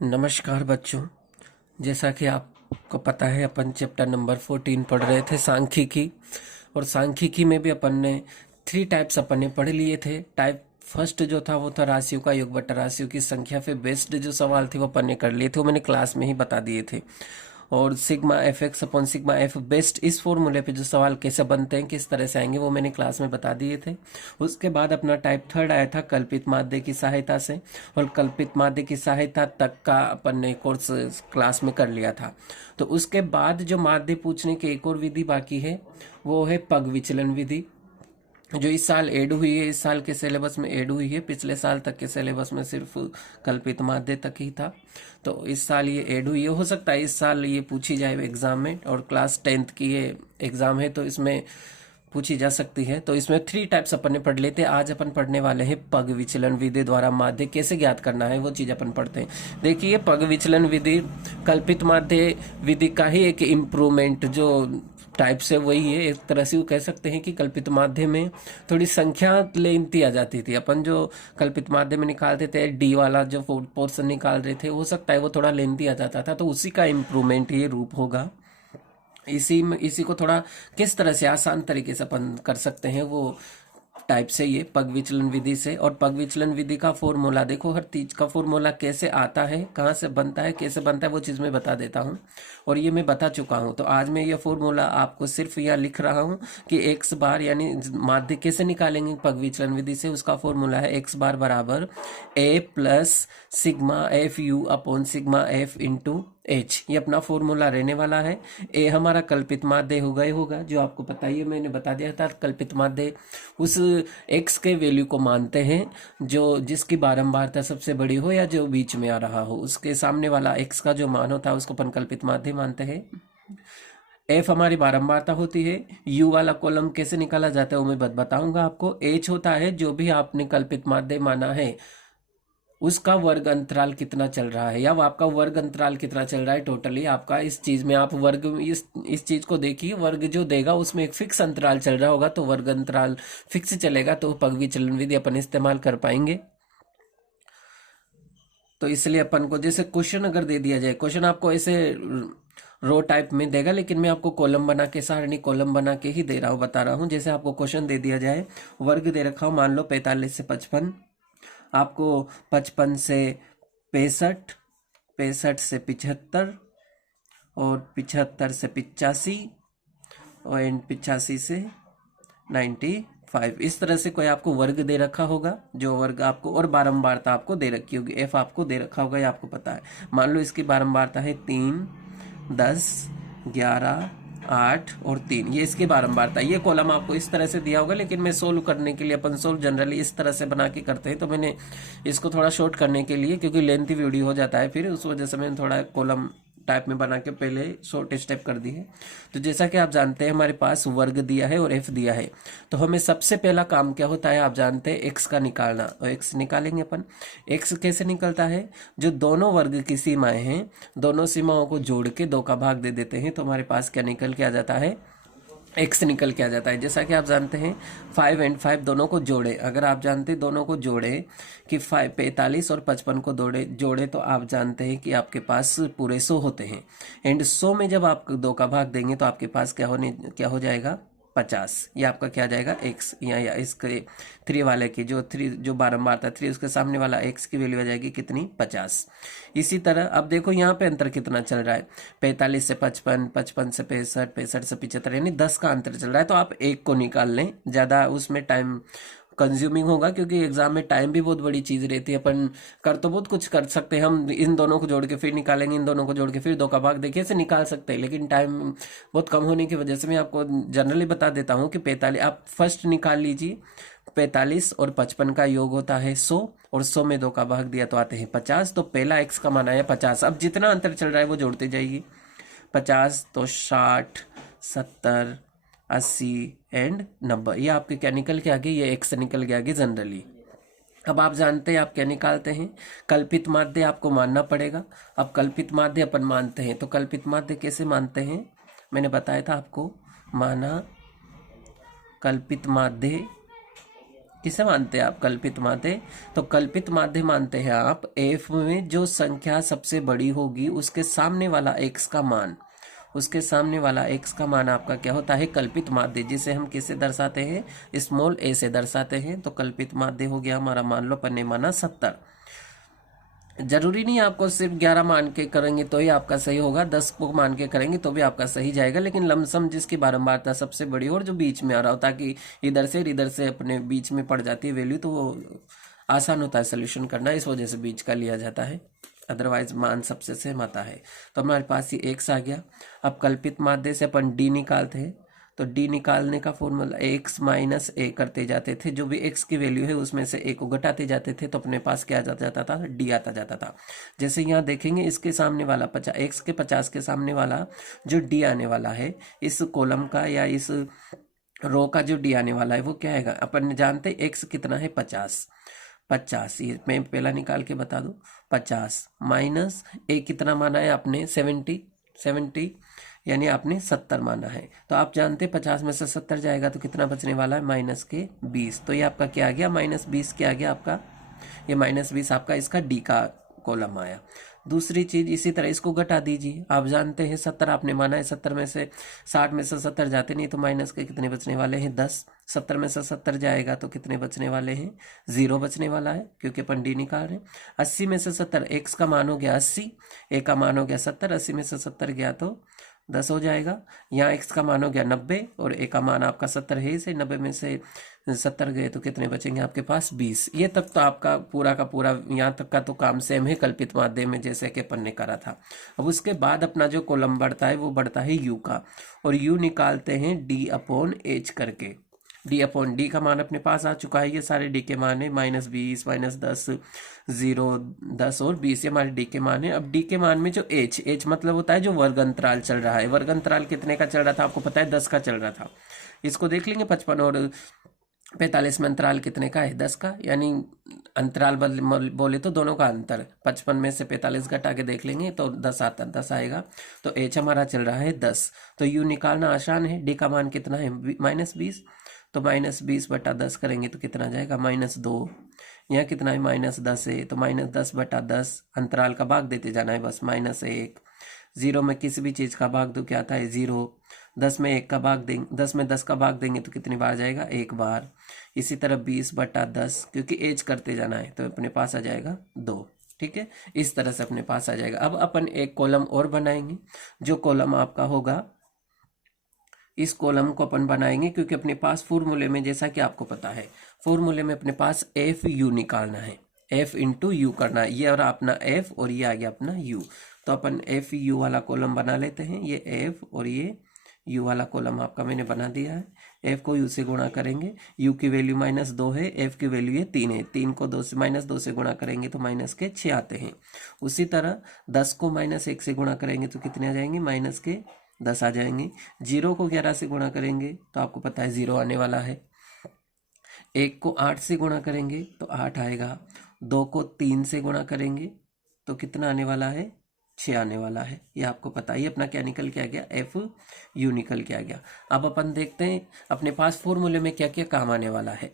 नमस्कार बच्चों। जैसा कि आपको पता है अपन चैप्टर नंबर 14 पढ़ रहे थे सांख्यिकी। और सांख्यिकी में भी अपन ने 3 टाइप्स अपन ने पढ़ लिए थे। टाइप फर्स्ट जो था वो था राशियों का योग बटा राशियों की संख्या पे बेस्ड जो सवाल थे वो अपन ने कर लिए थे, वो मैंने क्लास में ही बता दिए थे। और sigma F x upon sigma F best इस फॉर्मूले पे जो सवाल कैसे बनते हैं, किस तरह से आएंगे, वो मैंने क्लास में बता दिए थे। उसके बाद अपना टाइप थर्ड आया था कल्पित माध्य की सहायता से, और कल्पित माध्य की सहायता तक का अपन ने कोर्स क्लास में कर लिया था। तो उसके बाद जो माध्य पूछने की एक और विधि बाकी है वो है पग विचलन विधि, जो इस साल ऐड हुई है। इस साल के सिलेबस में ऐड हुई है, पिछले साल तक के सिलेबस में सिर्फ कल्पित माध्य तक ही था। तो इस साल ये ऐड हुई है, हो सकता है इस साल ये पूछी जाए एग्जाम में, और क्लास 10th की ये एग्जाम है तो इसमें पूछी जा सकती है। तो इसमें 3 टाइप्स अपन ने पढ़ लेते हैं। आज अपन पढ़ने वाले हैं पग विचलन विधि द्वारा माध्य कैसे ज्ञात करना है, वो चीज अपन पढ़ते हैं। देखिए, पग विचलन विधि कल्पित माध्य विधि का ही एक इम्प्रूवमेंट जो टाइप से वही है। एक तरह से वो कह सकते हैं कि कल्पित माध्य में थोड़ी संख्या लेंथी आ जाती थी। अपन जो कल्पित माध्य में निकालते थे डी वाला जो पोर्शन निकाल रहे थे, हो सकता है वो थोड़ा लेंथी आ जाता था, तो उसी का इम्प्रूवमेंट ये रूप होगा। इसी को थोड़ा किस तरह से आसान तरीके से अपन कर सकते हैं वो टाइप से, ये पग विचलन विधि से। और पग विचलन विधि का फॉर्मूला देखो, हर चीज का फॉर्मूला कैसे आता है, कहाँ से बनता है, कैसे बनता है, वो चीज मैं बता देता हूँ। और ये मैं बता चुका हूँ। तो आज मैं ये फॉर्मूला आपको सिर्फ यहाँ लिख रहा हूँ कि एक्स बार यानी माध्य कैसे निकालेंगे पग विचलन विधि से। उसका फॉर्मूला है एक्स बार बराबर A plus sigma F U upon sigma F into H. ये अपना फॉर्मूला रहने वाला है। ए हमारा कल्पित माध्य होगा जो आपको पता ही है, मैंने बता दिया था। कल्पित माध्य उस एक्स के वैल्यू को मानते हैं जो जिसकी बारंबारता सबसे बड़ी हो या जो बीच में आ रहा हो, उसके सामने वाला एक्स का जो मान होता है उसको अपन कल्पित माध्य मानते हैं। एफ हमारी बारंबारता होती है। यू वाला कॉलम कैसे निकाला जाता है वो मैं बताऊंगा आपको। एच होता है जो भी आपने कल्पित माध्य माना है उसका वर्ग अंतराल कितना चल रहा है, या वो आपका वर्ग अंतराल कितना चल रहा है टोटली आपका। इस चीज में आप वर्ग इस चीज को देखिए, वर्ग जो देगा उसमें एक फिक्स अंतराल चल रहा होगा, तो वर्ग अंतराल फिक्स चलेगा तो पग विचलन विधि अपन इस्तेमाल कर पाएंगे। तो इसलिए अपन को जैसे क्वेश्चन अगर दे दिया जाए, क्वेश्चन आपको ऐसे रो टाइप में देगा, लेकिन मैं आपको कॉलम बना के, सारणी कॉलम बना के ही दे रहा हूँ, बता रहा हूँ। जैसे आपको क्वेश्चन दे दिया जाए, वर्ग दे रखा हो, मान लो 45 से 55, आपको 55 से 65, 65 से 75 और 75 से 85 और 85 से 95, इस तरह से कोई आपको वर्ग दे रखा होगा, जो वर्ग आपको, और बारंबारता आपको दे रखी होगी, एफ आपको दे रखा होगा, ये आपको पता है। मान लो इसकी बारंबारता है 3, 10, 11, 8 और 3, ये इसकी बारंबारता। ये कॉलम आपको इस तरह से दिया होगा, लेकिन मैं सोल्व करने के लिए, अपन सोल्व जनरली इस तरह से बना के करते हैं, तो मैंने इसको थोड़ा शॉर्ट करने के लिए, क्योंकि लेंथी वीडियो हो जाता है फिर, उस वजह से मैंने थोड़ा कॉलम टाइप में बना के पहले शॉर्ट स्टेप कर दी है। तो जैसा कि आप जानते हैं हमारे पास वर्ग दिया है और एफ दिया है, तो हमें सबसे पहला काम क्या होता है, आप जानते हैं एक्स का निकालना। और एक्स निकालेंगे अपन। एक्स कैसे निकलता है, जो दोनों वर्ग की सीमाएं हैं, दोनों सीमाओं को जोड़ के 2 का भाग दे देते हैं, तो हमारे पास क्या निकल के आ जाता है, एक्स निकल के आ जाता है। जैसा कि आप जानते हैं 5 और 5 दोनों को जोड़े, अगर आप जानते हैं दोनों को जोड़े कि 45 और 55 को जोड़े तो आप जानते हैं कि आपके पास पूरे 100 होते हैं। एंड 100 में जब आप 2 का भाग देंगे तो आपके पास क्या हो जाएगा, 50। ये आपका क्या आ जाएगा, एक्स। या इसके 3 वाले की जो बारंबारता 3 उसके सामने वाला एक्स की वैल्यू आ जाएगी कितनी, 50। इसी तरह अब देखो यहाँ पे अंतर कितना चल रहा है, 45 से 55, 55 से 65, 65 से 75, यानी 10 का अंतर चल रहा है। तो आप एक को निकाल लें, ज्यादा उसमें टाइम कंज्यूमिंग होगा, क्योंकि एग्जाम में टाइम भी बहुत बड़ी चीज रहती है। अपन कर तो बहुत कुछ कर सकते हैं, हम इन दोनों को जोड़ के फिर निकालेंगे, इन दोनों को जोड़ के फिर 2 का भाग देखिए से निकाल सकते हैं, लेकिन टाइम बहुत कम होने की वजह से मैं आपको जनरली बता देता हूँ कि 45 आप फर्स्ट निकाल लीजिए। 45 और 55 का योग होता है 100, और 100 में 2 का भाग दिया तो आते हैं 50। तो पहला एक्स का मान आया 50। अब जितना अंतर चल रहा है वो जोड़ते जाइए, 50 तो 60, 70, 80 एंड 90, ये आपके क्या निकल के आगे, ये एक्स निकल के आगे जनरली। अब आप जानते हैं आप क्या निकालते हैं, कल्पित माध्य आपको मानना पड़ेगा। अब कल्पित माध्य अपन मानते हैं, तो कल्पित माध्य कैसे मानते हैं, मैंने बताया था आपको, माना कल्पित माध्य किसे मानते हैं आप? कल्पित माध्य। तो कल्पित माध्य मानते हैं आप एफ में जो संख्या सबसे बड़ी होगी उसके सामने वाला एक्स का मान, उसके सामने वाला एक्स का मान आपका क्या होता है? कल्पित माध्य, जिसे हम किससे दर्शाते हैं? स्मॉल ए से दर्शाते हैं। तो कल्पित माध्य हो गया हमारा, मान लो अपन ने माना 70। जरूरी नहीं आपको सिर्फ 11 मान के करेंगे तो ही आपका सही होगा, 10 को मान के करेंगे तो भी आपका सही जाएगा, लेकिन लमसम जिसकी बारंबारता सबसे बड़ी हो और जो बीच में आ रहा हो, ताकि इधर से अपने बीच में पड़ जाती है वैल्यू, तो वो आसान होता है सोल्यूशन करना, इस वजह से बीच का लिया जाता है, अदरवाइज मान सबसे सेम आता है। तो हमारे पास ये एक्स आ गया। अब कल्पित माध्य से अपन डी निकालते हैं। तो डी निकालने का फॉर्मूला एक्स माइनस ए करते जाते थे, जो भी एक्स की वैल्यू है उसमें से ए को घटाते जाते थे, तो अपने पास क्या आ जाता था? डी आता जाता था। जैसे यहाँ देखेंगे इसके सामने वाला 50, एक्स के 50 के सामने वाला जो डी आने वाला है इस कॉलम का या इस रो का जो डी आने वाला है वो क्या है? अपन जानते एक्स कितना है? 50। 50 ये मैं पहला निकाल के बता दूं, 50 माइनस ए कितना माना है आपने? 70 यानी आपने 70 माना है। तो आप जानते 50 में से 70 जाएगा तो कितना बचने वाला है? माइनस के 20। तो ये आपका क्या आ गया? -20 क्या आ गया आपका? ये -20 आपका इसका डी का कॉलम आया। दूसरी चीज इसी तरह इसको घटा दीजिए। आप जानते हैं 70 आपने माना है, 70 में से 60 में से 70 जाते नहीं तो माइनस के कितने बचने वाले हैं? 10। 70 में से 70 जाएगा तो कितने बचने वाले हैं? 0 बचने वाला है, क्योंकि अपन डी निकाल रहे हैं। 80 में से 70, एक्स का मान हो गया 80, ए का मान हो गया 70, 80 में से 70 गया तो 10 हो जाएगा। यहाँ एक्स का मान हो गया 90 और ए का मान आपका 70 है, इसे 90 में से 70 गए तो कितने बचेंगे आपके पास? 20। ये तक तो आपका पूरा का पूरा यहाँ तक का तो काम सेम है कल्पित माध्य में, जैसे कि अपन ने करा था। अब उसके बाद अपना जो कॉलम बढ़ता है वो बढ़ता है यू का, और यू निकालते हैं डी अपॉन एच करके। डी अपॉन डी का मान अपने पास आ चुका है, ये सारे डी के मान है, -20 -10 0 10 और 20, ये हमारे डी के मान है। अब डी के मान में जो एच मतलब होता है जो वर्ग अंतराल चल रहा है, वर्ग अंतराल कितने का चल रहा था आपको पता है? 10 का चल रहा था। इसको देख लेंगे, 55 और 45 में अंतराल कितने का है? 10 का, यानी अंतराल बोले तो दोनों का अंतर, 55 में से 45 घटा के देख लेंगे तो 10 आएगा। तो एच हमारा चल रहा है 10। तो यू निकालना आसान है। डी का मान कितना है? -20। तो -20/10 करेंगे तो कितना जाएगा? -2। यहाँ कितना है? -10 है, तो -10/10 अंतराल का भाग देते जाना है बस, -1। 0 में किसी भी चीज का भाग दो क्या आता है? 0। 10 में 1 का भाग देंगे, 10 में 10 का भाग देंगे तो कितनी बार जाएगा? 1 बार। इसी तरह 20/10, क्योंकि एज करते जाना है तो अपने पास आ जाएगा 2। ठीक है, इस तरह से अपने पास आ जाएगा। अब अपन एक कॉलम और बनाएंगे, जो कॉलम आपका होगा, इस कॉलम को अपन बनाएंगे क्योंकि अपने पास फॉर्मूले में, जैसा कि आपको पता है, फॉर्मूले में अपने पास एफ यू निकालना है, एफ इंटू यू करना है। ये और अपना एफ और ये आ गया अपना यू। तो अपन एफ यू वाला कॉलम बना लेते हैं। ये एफ और ये यू वाला कॉलम आपका मैंने बना दिया है। एफ को यू से गुणा करेंगे, यू की वैल्यू -2 है, एफ की वैल्यू ये 3 है, 3 को -2 से गुणा करेंगे तो -6 आते हैं। उसी तरह 10 को -1 से गुणा करेंगे तो कितने आ जाएंगे? -10 आ जाएंगे। 0 को 11 से गुणा करेंगे तो आपको पता है 0 आने वाला है। 1 को 8 से गुणा करेंगे तो 8 आएगा। 2 को 3 से गुणा करेंगे तो कितना आने वाला है? 6 आने वाला है। ये आपको पता ही, अपना क्या निकल के आ गया? एफ यू निकल के आ गया। अब अपन देखते हैं अपने पास फॉर्मूले में क्या क्या काम आने वाला है।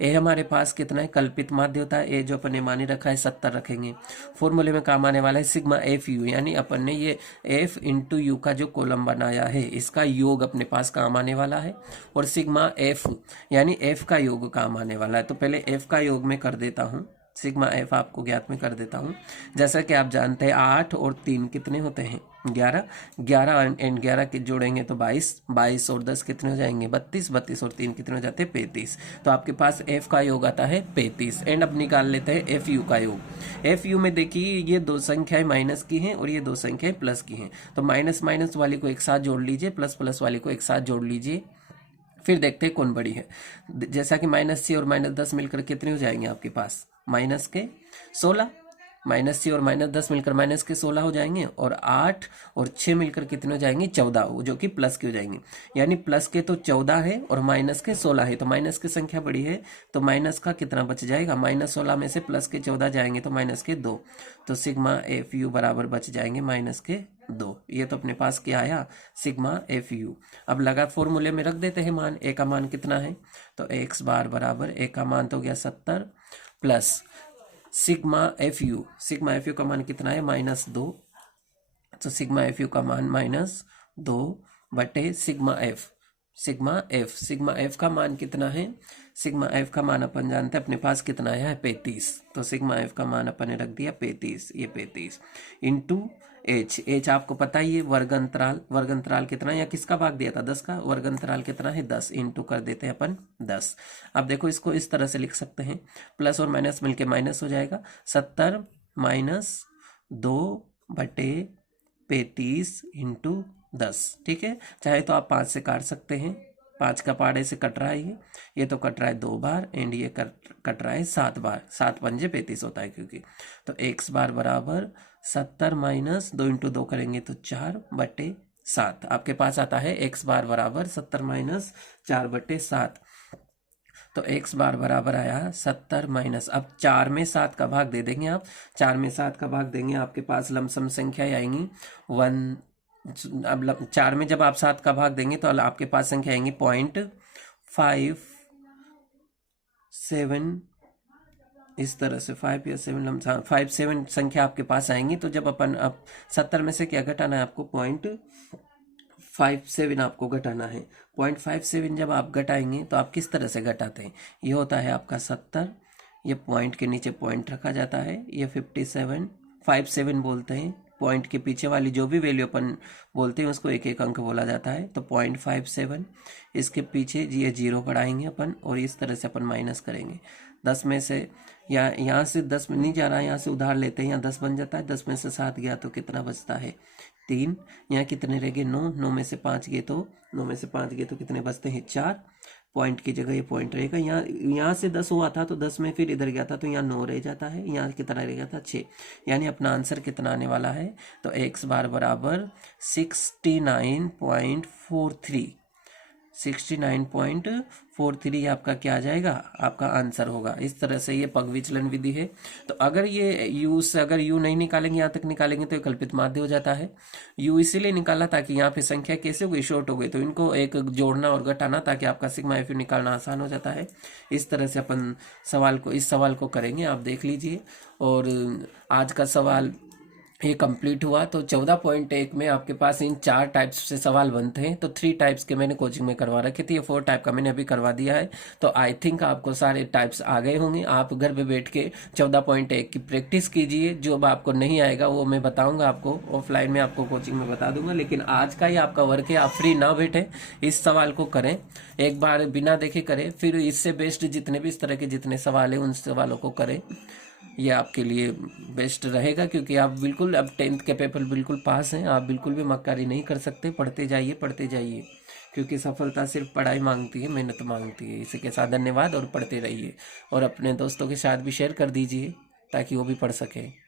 ए हमारे पास कितना है? कल्पित माध्य होता है। ए जो अपन ने माने रखा है 70 रखेंगे। फॉर्मूले में काम आने वाला है सिग्मा एफ यू, यानी अपन ने ये एफ इंटू यू का जो कॉलम बनाया है इसका योग अपने पास काम आने वाला है, और सिग्मा एफ यानी एफ का योग काम आने वाला है। तो पहले एफ का योग में कर देता हूँ, सिग्मा एफ आपको ज्ञात में कर देता हूँ। जैसा कि आप जानते हैं 8 और 3 कितने होते हैं? 11। 11 एंड 11 के जोड़ेंगे तो 22। 22 और 10 कितने हो जाएंगे? 32। 32 और 3 कितने हो जाते हैं? 35। तो आपके पास एफ का योग आता है 35। एंड अब निकाल लेते हैं एफ यू का योग। एफ यू में देखिए ये दो संख्याएं माइनस की हैं और ये दो संख्याएं प्लस की हैं, तो माइनस माइनस वाली को एक साथ जोड़ लीजिए, प्लस प्लस वाली को एक साथ जोड़ लीजिए, फिर देखते हैं कौन बड़ी है। जैसा कि -6 और -10 मिलकर कितने हो जाएंगे आपके पास? -16। -6 और -10 मिलकर -16 हो जाएंगे, और 8 और 6 मिलकर कितने हो जाएंगे? 14, जो कि प्लस के हो जाएंगे। यानी प्लस के तो 14 है और माइनस के 16 है, तो माइनस की संख्या बड़ी है तो माइनस का कितना बच जाएगा? -16 में से प्लस के 14 जाएंगे तो -2। तो सिग्मा एफ यू बराबर बच जाएंगे -2। 2। ये तो अपने पास क्या आया, सिग्मा एफ यू। अब लगा फॉर्मूले में रख देते हैं मान, ए का मान कितना है, तो एक्स बार बराबर ए का मान तो हो गया 70 प्लस सिग्मा एफ यू का मान कितना है -2, तो सिग्मा एफ यू का मान -2 बटे सिग्मा एफ का मान कितना है, सिग्मा एफ का मान अपन जानते हैं अपने पास कितना है 35, तो सिग्मा एफ का मान अपन ने रख दिया 35, ये 35 इंटू एच आपको पता ही है वर्ग अंतराल कितना, या किसका भाग दिया था 10 का, वर्ग अंतराल कितना है 10, इंटू कर देते हैं अपन 10। अब देखो इसको इस तरह से लिख सकते हैं, प्लस और माइनस मिलके माइनस हो जाएगा, 70 -2 बटे 35 इंटू 10, ठीक है। चाहे तो आप 5 से काट सकते हैं, 5 का पार्ट ऐसे कट रहा है, ये तो कट रहा है 2 बार एंड ये कट रहा है 7 बार, 7 पंजे 35 होता है क्योंकि, तो एक्स बार बराबर 70 - 2 इंटू 2 करेंगे तो 4 बटे 7, आपके पास आता है एक्स बार बराबर 70 - 4 बटे 7, तो एक्स बार बराबर आया 70 अब 4 में 7 का भाग दे देंगे आप, 4 में 7 का भाग देंगे आपके पास लमसम संख्या आएंगी 1, अब 4 में जब आप 7 का भाग देंगे तो आपके पास संख्या आएंगी 0.57, इस तरह से 5 या 7 लमसम 57 संख्या आपके पास आएंगी। तो जब अपन अब 70 में से क्या घटाना है आपको 0.57 आपको घटाना है, 0.57 जब आप घटाएंगे तो आप किस तरह से घटाते हैं, ये होता है आपका 70, ये पॉइंट के नीचे पॉइंट रखा जाता है, ये 57 बोलते हैं, पॉइंट के पीछे वाली जो भी वैल्यू अपन बोलते हैं उसको एक एक अंक बोला जाता है, तो 0.57 इसके पीछे ये 0 बढ़ाएंगे अपन और इस तरह से अपन माइनस करेंगे 10 में से, यहाँ से 10 में नहीं जा रहा है, यहाँ से उधार लेते हैं, यहाँ 10 बन जाता है, 10 में से 7 गया तो कितना बचता है 3, यहाँ कितने रह गए 9, 9 में से 5 गए तो कितने बचते हैं 4, पॉइंट की जगह ये पॉइंट रहेगा, यहाँ से 10 हुआ था तो 10 में फिर इधर गया था तो यहाँ 9 रह जाता है, यहाँ कितना रह गया था 6, यानी अपना आंसर कितना आने वाला है, तो एक्स बार बराबर 69.43 आपका क्या आ जाएगा, आपका आंसर होगा। इस तरह से ये पग विचलन विधि है। तो अगर ये यू से अगर यू नहीं निकालेंगे, यहाँ तक निकालेंगे तो ये कल्पित माध्य हो जाता है। यू इसीलिए निकाला ताकि यहाँ पे संख्या कैसे हो गई, शॉर्ट हो गई, तो इनको एक जोड़ना और घटाना ताकि आपका सिग्मा एफ यू निकालना आसान हो जाता है। इस तरह से अपन इस सवाल को करेंगे, आप देख लीजिए। और आज का सवाल ये कंप्लीट हुआ। तो 14.1 में आपके पास इन 4 टाइप्स से सवाल बनते हैं। तो 3 टाइप्स के मैंने कोचिंग में करवा रखे थे, ये 4 टाइप का मैंने अभी करवा दिया है। तो आई थिंक आपको सारे टाइप्स आ गए होंगे। आप घर पे बैठ के 14.1 की प्रैक्टिस कीजिए। जो अब आपको नहीं आएगा वो मैं बताऊंगा आपको, ऑफलाइन में आपको कोचिंग में बता दूंगा। लेकिन आज का ही आपका वर्क है, आप फ्री ना बैठे, इस सवाल को करें, एक बार बिना देखे करें, फिर इससे बेस्ट जितने भी इस तरह के जितने सवाल हैं उन सवालों को करें। ये आपके लिए बेस्ट रहेगा, क्योंकि आप बिल्कुल अब 10th के पेपर बिल्कुल पास हैं, आप बिल्कुल भी मक्कारी नहीं कर सकते। पढ़ते जाइए, क्योंकि सफलता सिर्फ पढ़ाई मांगती है, मेहनत मांगती है। इसी के साथ धन्यवाद और पढ़ते रहिए, और अपने दोस्तों के साथ भी शेयर कर दीजिए ताकि वो भी पढ़ सके।